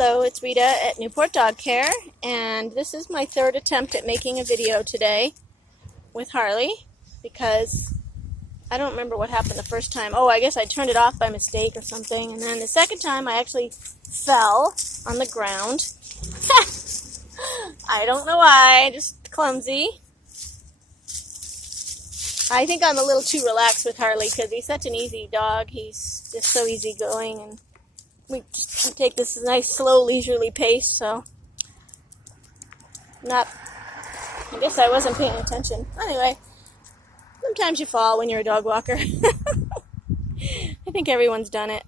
Hello, it's Rita at Newport Dog Care, and this is my third attempt at making a video today with Harley because I don't remember what happened the first time. Oh, I guess I turned it off by mistake or something, and then the second time I actually fell on the ground. I don't know why, just clumsy. I think I'm a little too relaxed with Harley because he's such an easy dog. He's just so easygoing, and we just take this nice, slow, leisurely pace, so I guess I wasn't paying attention. Anyway, sometimes you fall when you're a dog walker. I think everyone's done it.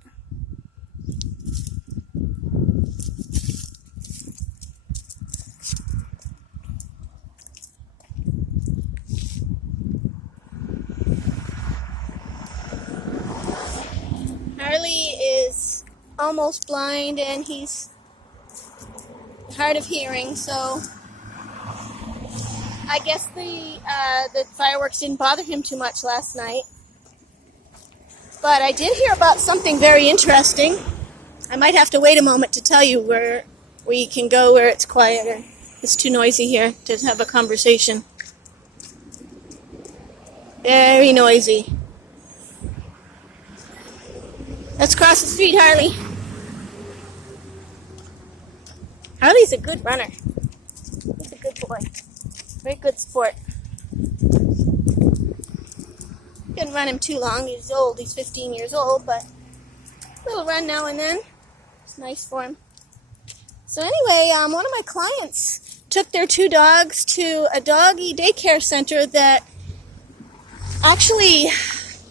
Harley is almost blind and he's hard of hearing, so I guess the fireworks didn't bother him too much last night. But I did hear about something very interesting. I might have to wait a moment to tell you where we can go where it's quieter. It's too noisy here to have a conversation. Very noisy. Let's cross the street, Harley. Harley's a good runner. He's a good boy. Very good sport. Didn't run him too long. He's old. He's 15 years old, but a little run now and then. It's nice for him. So anyway, one of my clients took their two dogs to a doggy daycare center that actually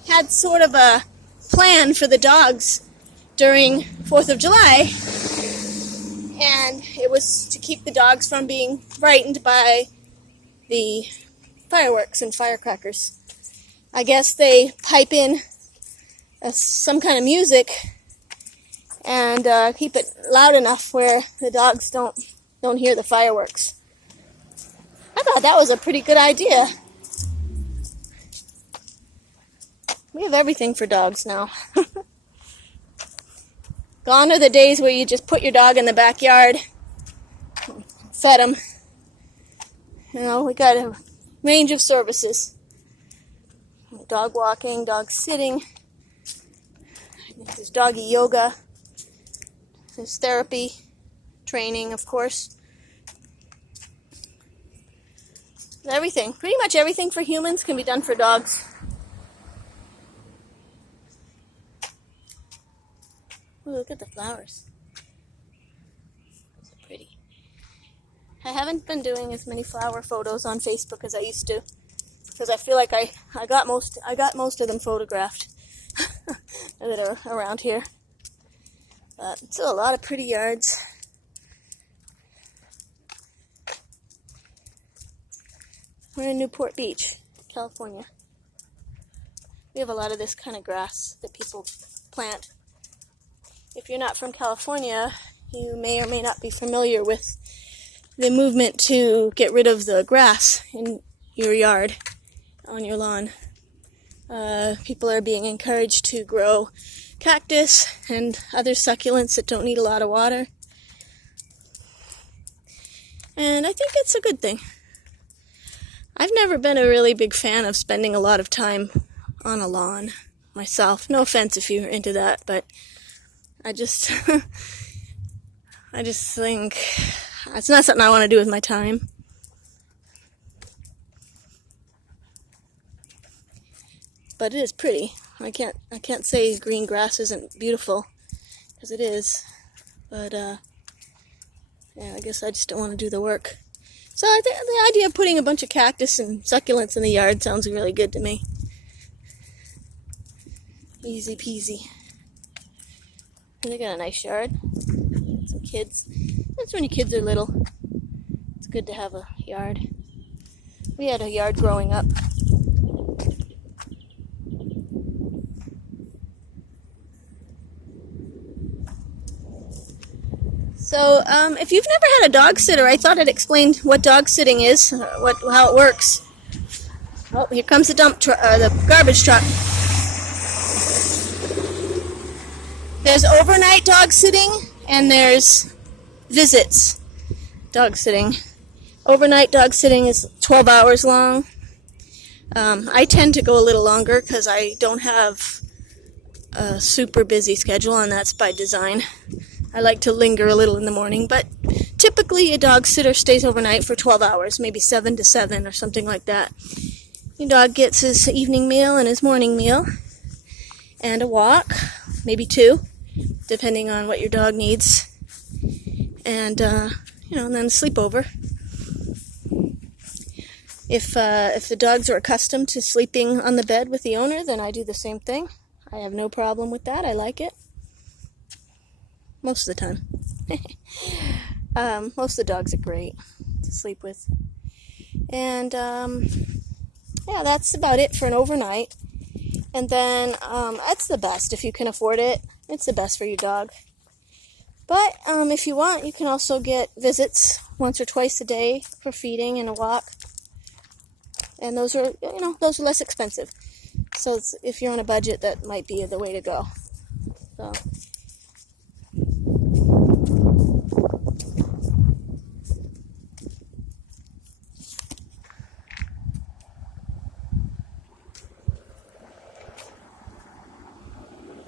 had sort of a plan for the dogs during 4th of July. And it was to keep the dogs from being frightened by the fireworks and firecrackers. I guess they pipe in some kind of music and keep it loud enough where the dogs don't hear the fireworks. I thought that was a pretty good idea. We have everything for dogs now. Gone are the days where you just put your dog in the backyard, fed him. You know, we got a range of services. Dog walking, dog sitting, there's doggy yoga, there's therapy, training, of course. Everything, pretty much everything for humans can be done for dogs. Ooh, look at the flowers. Those are pretty. I haven't been doing as many flower photos on Facebook as I used to, because I feel like I got most of them photographed that are around here. But still a lot of pretty yards. We're in Newport Beach, California. We have a lot of this kind of grass that people plant. If you're not from California, you may or may not be familiar with the movement to get rid of the grass in your yard, on your lawn. People are being encouraged to grow cactus and other succulents that don't need a lot of water. And I think it's a good thing. I've never been a really big fan of spending a lot of time on a lawn myself. No offense if you're into that, but I just think it's not something I want to do with my time. But it is pretty. I can't say green grass isn't beautiful, because it is. But yeah, I guess I just don't want to do the work. So I think the idea of putting a bunch of cactus and succulents in the yard sounds really good to me. Easy peasy. They got a nice yard. Some kids. That's when your kids are little. It's good to have a yard. We had a yard growing up. So, if you've never had a dog sitter, I thought I'd explain what dog sitting is, how it works. Oh, here comes the the garbage truck. There's overnight dog sitting, and there's visits dog sitting. Overnight dog sitting is 12 hours long. I tend to go a little longer because I don't have a super busy schedule, and that's by design. I like to linger a little in the morning, but typically a dog sitter stays overnight for 12 hours, maybe 7 to 7 or something like that. Your dog gets his evening meal and his morning meal and a walk, maybe 2, depending on what your dog needs, and and then sleepover. If the dogs are accustomed to sleeping on the bed with the owner, then I do the same thing. I have no problem with that. I like it. Most of the time. Most of the dogs are great to sleep with. And yeah, that's about it for an overnight. And then that's the best if you can afford it. It's the best for your dog. But if you want, you can also get visits once or twice a day for feeding and a walk. And those are less expensive. So if you're on a budget, that might be the way to go. So.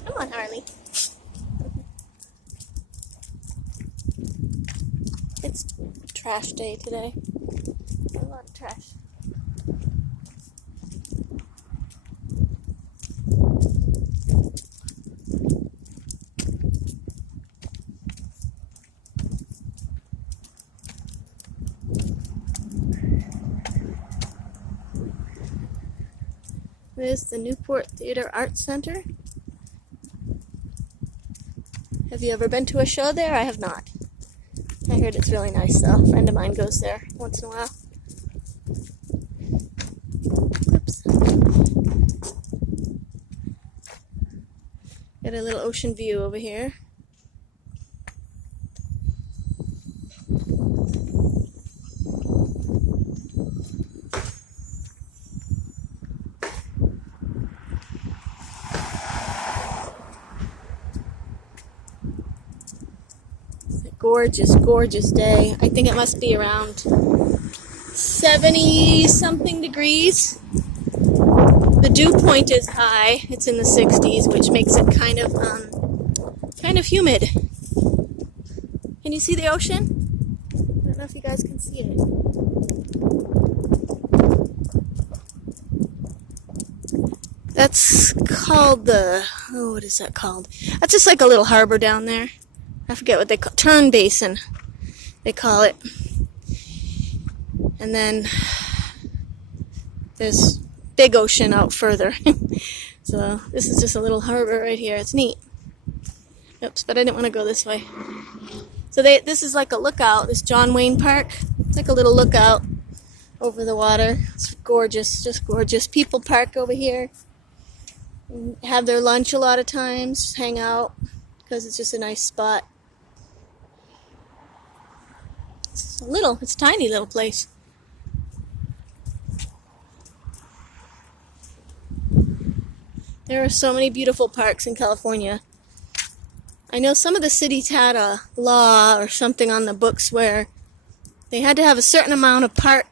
Come on, Harley. It's trash day today. A lot of trash. There's the Newport Theater Arts Center. Have you ever been to a show there? I have not. I heard it's really nice though. A friend of mine goes there once in a while. Oops. Got a little ocean view over here. Gorgeous, gorgeous day. I think it must be around 70-something degrees. The dew point is high. It's in the 60s, which makes it kind of humid. Can you see the ocean? I don't know if you guys can see it. That's called what is that called? That's just like a little harbor down there. I forget what they call turn basin, they call it. And then there's big ocean out further. So this is just a little harbor right here. It's neat. Oops, but I didn't want to go this way. So this is like a lookout, this John Wayne Park. It's like a little lookout over the water. It's gorgeous, just gorgeous. People park over here, have their lunch a lot of times, hang out, because it's just a nice spot. It's a tiny little place. There are so many beautiful parks in California. I know some of the cities had a law or something on the books where they had to have a certain amount of parks